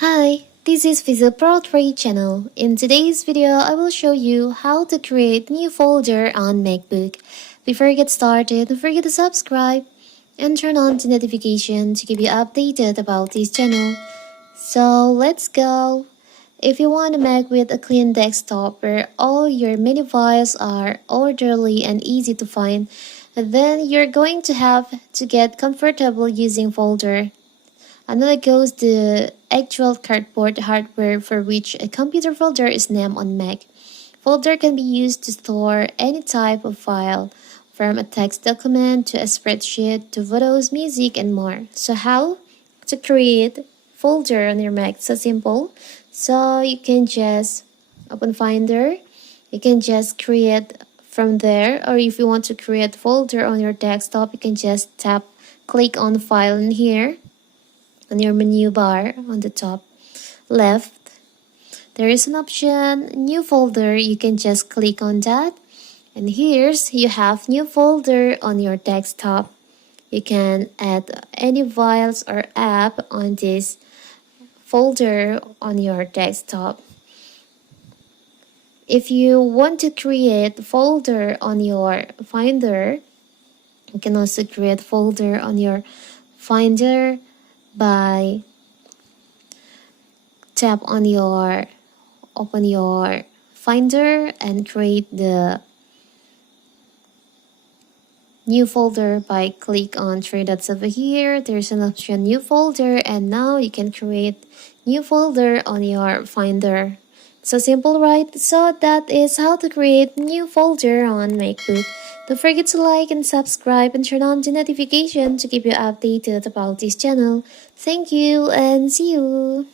Hi, this is Visual Pro 3 channel. In today's video, I will show you how to create new folder on Macbook. Before you get started, don't forget to subscribe and turn on the notification to keep you updated about this channel. So let's go. If you want a Mac with a clean desktop where all your menu files are orderly and easy to find, then you're going to have to get comfortable using folder. Analogous, the actual cardboard hardware for which a computer folder is named on Mac. Folder can be used to store any type of file, from a text document to a spreadsheet to photos, music, and more. So how to create folder on your Mac? So simple. So you can just open Finder. You can just create from there, or if you want to create folder on your desktop, you can just click on File in here. On your menu bar on the top left, there is an option New Folder. You can just click on that, and here's you have New Folder on your desktop. You can add any files or app on this folder on your desktop. If you want to create folder on your Finder, you can also create folder on your Finder by open your Finder and create the new folder by click on three dots over here. There's an option New Folder, and now you can create new folder on your Finder. So simple, right? So that is how to create new folder on Macbook. Don't forget to like and subscribe and turn on the notification to keep you updated about this channel. Thank you and see you!